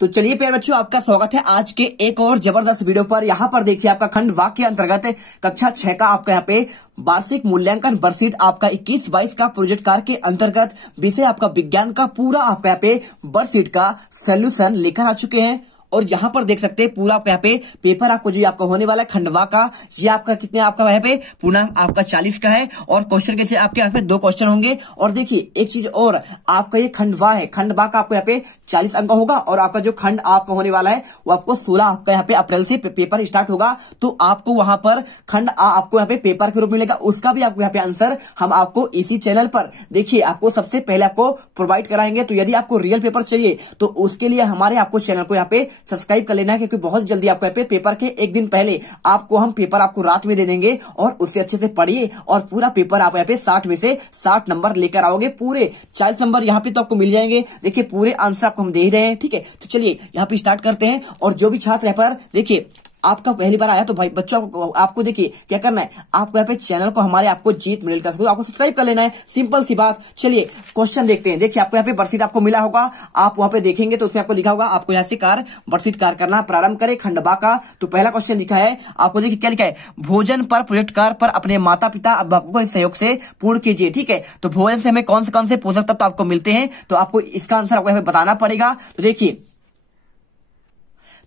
तो चलिए प्यारे बच्चों, आपका स्वागत है आज के एक और जबरदस्त वीडियो पर। यहाँ पर देखिए आपका खंड वाक्य के अंतर्गत कक्षा 6 का आपका यहाँ पे वार्षिक मूल्यांकन वर्कशीट आपका 21-22 का प्रोजेक्ट कार्य के अंतर्गत विषय आपका विज्ञान का पूरा आपका यहाँ पे वर्कशीट का सोल्यूशन लेकर आ चुके हैं। और यहाँ पर देख सकते हैं पूरा आपका यहाँ पे पेपर आपको जो आपका होने वाला है खंडवा का, ये आपका कितने आपका यहाँ पे पूर्ण आपका 40 का है। और क्वेश्चन कैसे आपके यहाँ पे 2 क्वेश्चन होंगे। और देखिए एक चीज और, आपका ये खंडवा है, खंडवा का आपको यहाँ पे 40 अंक होगा। और आपका जो खंड आपका होने वाला है वो आपको 16 आपका यहाँ पे अप्रैल से पेपर स्टार्ट होगा। तो आपको वहां पर खंड आपको यहाँ पे पेपर के रूप में मिलेगा, उसका भी आपको यहाँ पे आंसर हम आपको इसी चैनल पर देखिए आपको सबसे पहले आपको प्रोवाइड कराएंगे। तो यदि आपको रियल पेपर चाहिए तो उसके लिए हमारे आपको चैनल को यहाँ पे सब्सक्राइब कर लेना है, क्योंकि बहुत जल्दी आपको यहाँ पे पेपर के एक दिन पहले आपको हम पेपर आपको रात में दे देंगे और उससे अच्छे से पढ़िए और पूरा पेपर आप यहाँ पे 60 में से 60 नंबर लेकर आओगे। पूरे 40 नंबर यहाँ पे तो आपको मिल जाएंगे। देखिए पूरे आंसर आपको हम दे ही रहे हैं, ठीक है। तो चलिए यहाँ पे स्टार्ट करते हैं। और जो भी छात्र यहाँ पर देखिए आपका पहली बार आया तो भाई बच्चों आपको देखिए क्या करना है, आपको यहाँ पे चैनल को हमारे आपको जीत मिल कर आपको सब्सक्राइब कर लेना है, सिंपल सी बात। चलिए क्वेश्चन देखते हैं। देखिए आपको यहाँ पे वर्कशीट आपको मिला होगा, आप वहां पे देखेंगे तो उसमें आपको लिखा होगा आपको यहाँ से वर्कशीट कार्य करना प्रारंभ करें खंडवा का। तो पहला क्वेश्चन लिखा है आपको, देखिए क्या लिखा है, भोजन पर प्रोजेक्ट कार्य पर अपने माता पिता अभिभावकों के सहयोग से पूर्ण कीजिए, ठीक है। तो भोजन से हमें कौन से पोषक तत्व आपको मिलते हैं, तो आपको इसका आंसर आपको यहाँ पे बताना पड़ेगा। तो देखिए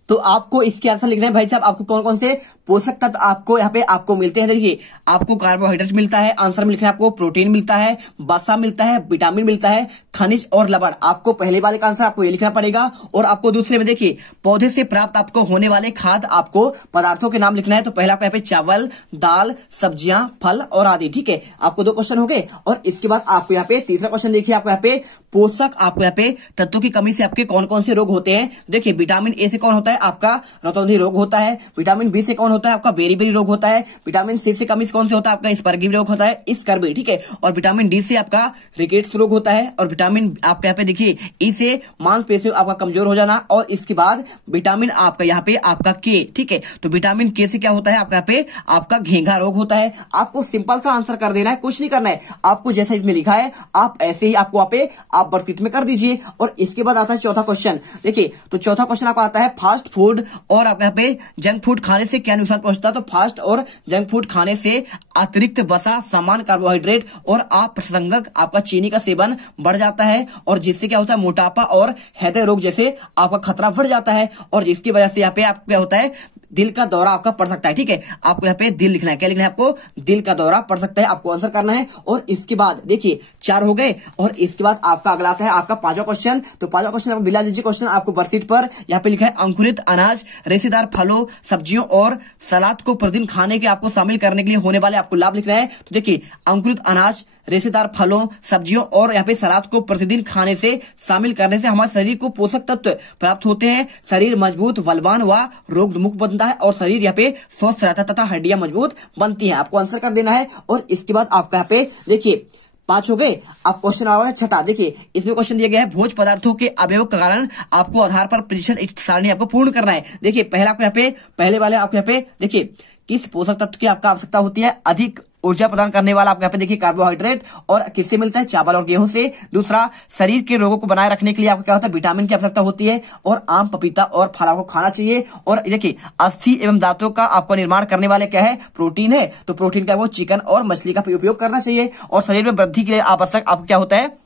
तो आपको इसके आंसर लिखना है भाई साहब, आपको कौन कौन से पोषक तत्व आपको यहाँ पे आपको मिलते हैं। देखिए आपको कार्बोहाइड्रेट मिलता है, आंसर में लिखना है आपको प्रोटीन मिलता है, वसा मिलता है, विटामिन मिलता है, खनिज और लवण। आपको पहले वाले का आंसर आपको ये लिखना पड़ेगा। और आपको दूसरे में देखिए पौधे से प्राप्त आपको होने वाले खाद्य आपको पदार्थों के नाम लिखना है। तो पहला आपको यहाँ पे चावल, दाल, सब्जियां, फल और आदि, ठीक है। आपको 2 क्वेश्चन हो गए। और इसके बाद आपको यहाँ पे तीसरा क्वेश्चन देखिए, आपको यहाँ पे पोषक आपको यहाँ पे तत्वों की कमी से आपके कौन कौन से रोग होते हैं। देखिए विटामिन ए से कौन होता है, आपका रतौंधी रोग होता है। विटामिन बी से कौन होता है, आपका बेरी रोग होता है। विटामिन सी से कमी से कौन से होता है, आपका स्पर्गी रोग होता है, स्कर्वी, ठीक है। और विटामिन डी से आपका रिकेट्स रोग होता है। और विटामिन आपका यहाँ पे देखिए ई से मांसपेशियों आपका कमजोर हो जाना। और इसके बाद विटामिन आपका यहाँ पे आपका के, ठीक है। तो विटामिन के से क्या होता है, आपका यहाँ पे आपका घेंघा रोग होता है। आपको सिंपल सा आंसर कर देना है, कुछ नहीं करना है आपको, जैसा इसमें लिखा है आप ऐसे ही आपको वहां पे आप वर्कशीट में कर दीजिए। और इसके बाद आता है चौथा क्वेश्चन। देखिए तो चौथा क्वेश्चन आपका आता है फास्ट फूड और आपका यहाँ पे जंक फूड खाने से क्या नुकसान पहुंचता है। तो फास्ट और जंक फूड खाने से अतिरिक्त वसा, समान कार्बोहाइड्रेट और अप्रसंगक आपका चीनी का सेवन बढ़ जाता है। और जिससे क्या होता है, मोटापा और हृदय रोग जैसे आपका खतरा बढ़ जाता है। और जिसकी वजह से यहाँ पे आपको क्या होता है, दिल का दौरा आपका पड़ सकता है, ठीक है। आपको यहाँ पे दिल लिखना है, क्या लिखना है आपको, दिल का दौरा पड़ सकता है, आपको आंसर करना है। और इसके बाद देखिए 4 हो गए। और इसके बाद आपका अगला आता है आपका 5वां क्वेश्चन। तो 5वां क्वेश्चन आपको मिला दीजिए क्वेश्चन आपको वर्कशीट पर। यहाँ पे लिखा है अंकुरित अनाज, रेशेदार फलों, सब्जियों और सलाद को प्रतिदिन खाने के आपको शामिल करने के लिए होने वाले आपको लाभ लिखना है। तो देखिए अंकुरित अनाज, रेशेदार फलों, सब्जियों और यहाँ पे सलाद को प्रतिदिन खाने से शामिल करने से हमारे शरीर को पोषक तत्व प्राप्त होते हैं। शरीर मजबूत, बलवान व रोग मुक्त बनता है और शरीर यहाँ पे स्वस्थ रहता है तथा हड्डियां मजबूत बनती हैं। आपको आंसर कर देना है। और इसके बाद आपका यहाँ पे देखिए 5 हो गए। अब क्वेश्चन आ गया छठा। देखिए इसमें क्वेश्चन दिया गया है भोज्य पदार्थों के अवयव के कारण आपको आधार पर प्रतिशत सारणी आपको पूर्ण करना है। देखिए पहला आपको यहाँ पे पहले वाले आपको यहाँ पे देखिए किस पोषक तत्व की आपका आवश्यकता होती है, अधिक ऊर्जा प्रदान करने वाला आपको यहाँ पे देखिए कार्बोहाइड्रेट, और किससे मिलता है, चावल और गेहूं से। दूसरा शरीर के रोगों को बनाए रखने के लिए आपको क्या होता है, विटामिन की आवश्यकता होती है। और आम, पपीता और फल आपको खाना चाहिए। और देखिए अस्थि एवं दांतों का आपको निर्माण करने वाले क्या है, प्रोटीन है। तो प्रोटीन का वो चिकन और मछली का उपयोग करना चाहिए। और शरीर में वृद्धि के लिए आवश्यक आपको क्या होता है,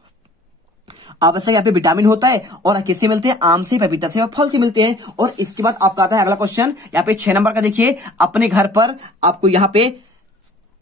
आवश्यक यहाँ पे विटामिन होता है। और किससे मिलते हैं, आम से, पपीता से और फल से मिलते हैं। और इसके बाद आपका आता है अगला क्वेश्चन यहाँ पे 6 नंबर का। देखिए अपने घर पर आपको यहाँ पे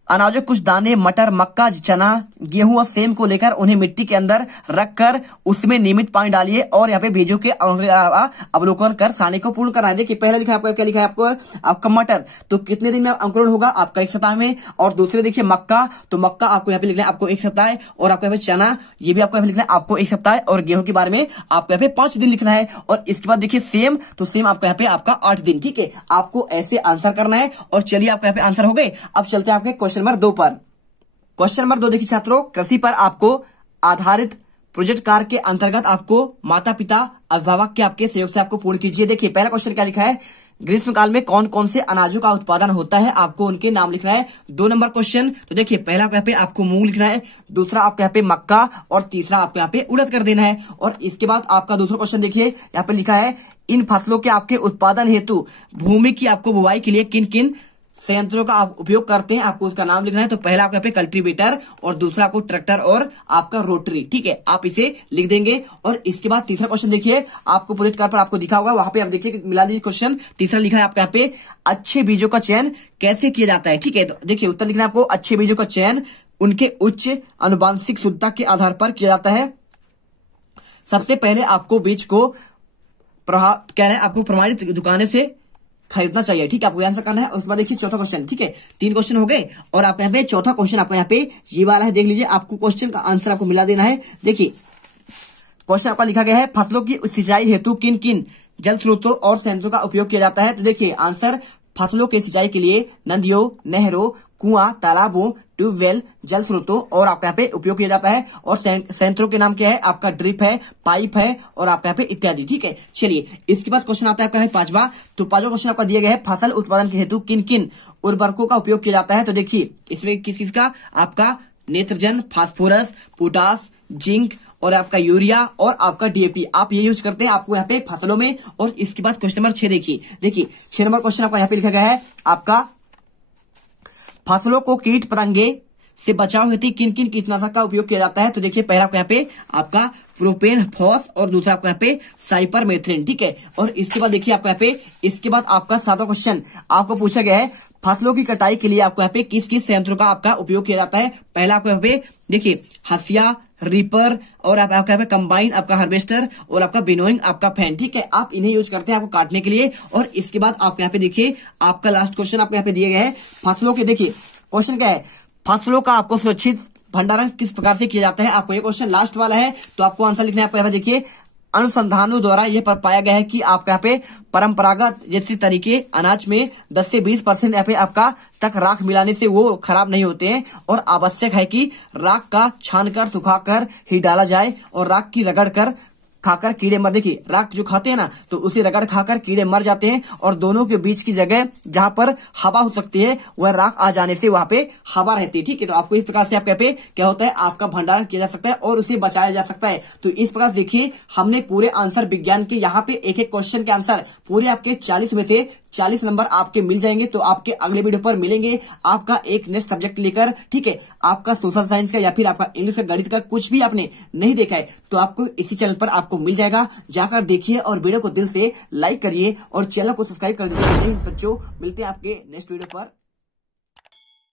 अनाजों कुछ दाने मटर, मक्का, चना, गेहूं और सेम को लेकर उन्हें मिट्टी के अंदर रखकर उसमें नियमित पानी डालिए और यहाँ पे बीजों के अवलोकन कर सारणी को पूर्ण करना है। देखिए पहला लिखा है आपको, क्या लिखा है आपको, आपका मटर, तो कितने दिन में अंकुरण होगा, आपका 1 सप्ताह में। और दूसरे देखिए मक्का, तो मक्का आपको यहाँ पे लिखना है आपको 1 सप्ताह है। और आपको यहाँ पे चना, ये भी आपको यहाँ पे लिखना है आपको 1 सप्ताह है। और गेहूं के बारे में आपको यहाँ पे 5 दिन लिखना है। और इसके बाद देखिए सेम, तो सेम आपको यहाँ पे आपका 8 दिन, ठीक है। आपको ऐसे आंसर करना है। और चलिए आपको यहाँ पे आंसर हो गए। अब चलते हैं आपके क्वेश्चन नंबर 2 पर। क्वेश्चन नंबर 2 देखिए छात्रों, कृषि पर आपको आधारित प्रोजेक्ट कार्य के अंतर्गत आपको माता पिता अभिभावक के आपके सहयोग से आपको पूर्ण कीजिए। देखिए पहला क्वेश्चन क्या लिखा है, ग्रीष्म काल में कौन कौन से अनाजों का उत्पादन होता है, आपको उनके नाम लिखना है। 2 नंबर क्वेश्चन, तो देखिए पहला यहाँ पे आपको मूंग लिखना है, दूसरा आपको यहाँ पे मक्का और तीसरा आपको यहाँ पे उड़द कर देना है। और इसके बाद आपका दूसरा क्वेश्चन देखिए यहाँ पे लिखा है, इन फसलों के आपके उत्पादन हेतु भूमि की आपको बुवाई के लिए किन किन संयंत्रों का आप उपयोग करते हैं, आपको उसका नाम लिखना है। तो पहला आपको यहाँ पे कल्टीवेटर और दूसरा आपको ट्रैक्टर और आपका रोटरी, ठीक है, आप इसे लिख देंगे। और इसके बाद तीसरा क्वेश्चन देखिए आपको प्रोजेक्ट कार्ड पर आपको दिखा होगा, वहां पे आप देखिए मिला दीजिए क्वेश्चन। तीसरा लिखा है आपका यहाँ पे, अच्छे बीजों का चयन कैसे किया जाता है, ठीक है। तो देखिए उत्तर लिखना है आपको, अच्छे बीजों का चयन उनके उच्च आनुवांशिक शुद्धता के आधार पर किया जाता है। सबसे पहले आपको बीज को क्या है, आपको प्रमाणित दुकानें से खरीदना चाहिए, ठीक है, आपको आंसर करना है। उसके बाद देखिए चौथा क्वेश्चन, ठीक है, 3 क्वेश्चन हो गए और आपका यहाँ पे चौथा क्वेश्चन आपका यहाँ पे ये वाला है, देख लीजिए, आपको क्वेश्चन का आंसर आपको मिला देना है। देखिए क्वेश्चन आपका लिखा गया है, फसलों की सिंचाई हेतु किन किन जल स्रोतों और संयंत्रों का उपयोग किया जाता है। तो देखिए आंसर, फसलों के सिंचाई के लिए नदियों, नहरों, कुआं, तालाबों, ट्यूबवेल, जल स्रोतों और आपका यहाँ पे उपयोग किया जाता है। और संयंत्रों के नाम क्या है, आपका ड्रिप है, पाइप है और आपका यहाँ पे इत्यादि, ठीक है। चलिए इसके बाद क्वेश्चन आता है आपका पांचवा, तो पांचवा क्वेश्चन आपका दिया गया है, फसल उत्पादन के हेतु किन किन उर्वरकों का उपयोग किया जाता है। तो देखिए इसमें किस किस का, आपका नेत्रजन, फास्फोरस, पोटास, जिंक और आपका यूरिया और आपका डीएपी, आप ये यूज करते हैं आपको यहाँ पे फसलों में। और इसके बाद क्वेश्चन नंबर 6 देखिए 6 नंबर क्वेश्चन आपका यहाँ पे लिखा गया है, आपका फसलों को कीट पतंगे से बचाव हेतु किन किन कीटनाशक का उपयोग किया जाता है। तो देखिए पहला आपको यहाँ पे आपका प्रोपेन फॉस और दूसरा आपको यहाँ पे साइपरमेथ्रिन, ठीक है। और इसके बाद देखिए आपको यहाँ पे, इसके बाद आपका 7वां क्वेश्चन आपको पूछा गया है, फसलों की कटाई के लिए आपको यहाँ पे किस किस संयंत्रों का आपका उपयोग किया जाता है। पहला आपको यहाँ पे देखिए हसिया, रीपर और आपका यहाँ पे कंबाइन, आपका हार्वेस्टर और आपका विनोइंग, आपका फैन, ठीक है, आप इन्हें यूज करते हैं आपको काटने के लिए। और इसके बाद आपको यहाँ पे देखिए आपका लास्ट क्वेश्चन आपको यहाँ पे दिए गए हैं, फसलों के, देखिए क्वेश्चन क्या है, फसलों का आपको सुरक्षित भंडारण किस प्रकार से किया जाता है, आपको ये क्वेश्चन लास्ट वाला है। तो आपको आंसर लिखना है, आपको यहाँ पे देखिए, अनुसंधानों द्वारा यह पाया गया है कि आपका यहाँ पे परंपरागत जैसे तरीके अनाज में 10 से 20% यहाँ पे आपका तक राख मिलाने से वो खराब नहीं होते हैं। और आवश्यक है कि राख का छानकर सुखाकर ही डाला जाए और राख की रगड़ कर खाकर कीड़े मर, देखिए राख जो खाते हैं ना, तो उसे रगड़ खाकर कीड़े मर जाते हैं। और दोनों के बीच की जगह जहां पर हवा हो सकती है वह राख आ जाने से वहां पे हवा रहती है, ठीक है। तो आपको इस प्रकार से आपके पे क्या होता है, आपका भंडारण किया जा सकता है और उसे बचाया जा सकता है। तो इस प्रकार से देखिए हमने पूरे आंसर विज्ञान के यहाँ पे एक एक क्वेश्चन के आंसर पूरे आपके 40 में से 40 नंबर आपके मिल जाएंगे। तो आपके अगले वीडियो पर मिलेंगे आपका एक नेक्स्ट सब्जेक्ट लेकर, ठीक है। आपका सोशल साइंस का या फिर आपका इंग्लिश का, गणित का कुछ भी आपने नहीं देखा है तो आपको इसी चैनल पर आपको मिल जाएगा, जाकर देखिए और वीडियो को दिल से लाइक करिए और चैनल को सब्सक्राइब कर दीजिए। बच्चों मिलते हैं आपके नेक्स्ट वीडियो पर।